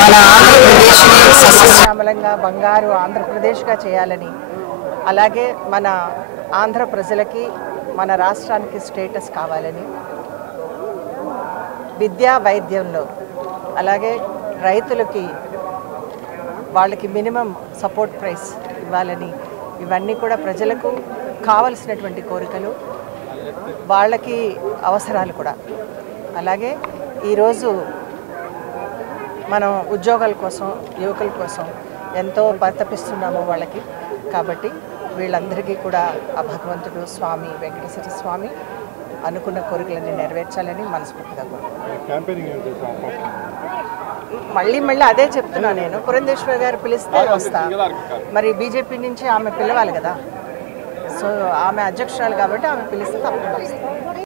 మన ఆంధ్రప్రదేశ్ని సస్యశ్యామలంగా బంగారు ఆంధ్రప్రదేశ్గా చేయాలని, అలాగే మన ఆంధ్ర ప్రజలకి మన రాష్ట్రానికి స్టేటస్ కావాలని, విద్యా వైద్యంలో అలాగే రైతులకి వాళ్ళకి మినిమం సపోర్ట్ ప్రైస్ ఇవ్వాలని, ఇవన్నీ కూడా ప్రజలకు కావలసినటువంటి కోరికలు, వాళ్ళకి అవసరాలు కూడా. అలాగే ఈరోజు మనం ఉద్యోగాల కోసం, యువకుల కోసం ఎంతో పరితపిస్తున్నాము వాళ్ళకి. కాబట్టి వీళ్ళందరికీ కూడా ఆ భగవంతుడు స్వామి వెంకటేశ్వర స్వామి అనుకున్న కోరికలన్నీ నెరవేర్చాలని మనస్ఫూర్తిగా మళ్ళీ అదే చెప్తున్నా నేను. పురంధేశ్వరి గారు పిలిస్తే వస్తా, మరి బీజేపీ నుంచి ఆమె పిలవాలి కదా. సో ఆమె అధ్యక్షురాలు కాబట్టి ఆమె పిలిస్తే తప్పకుండా వస్తాను.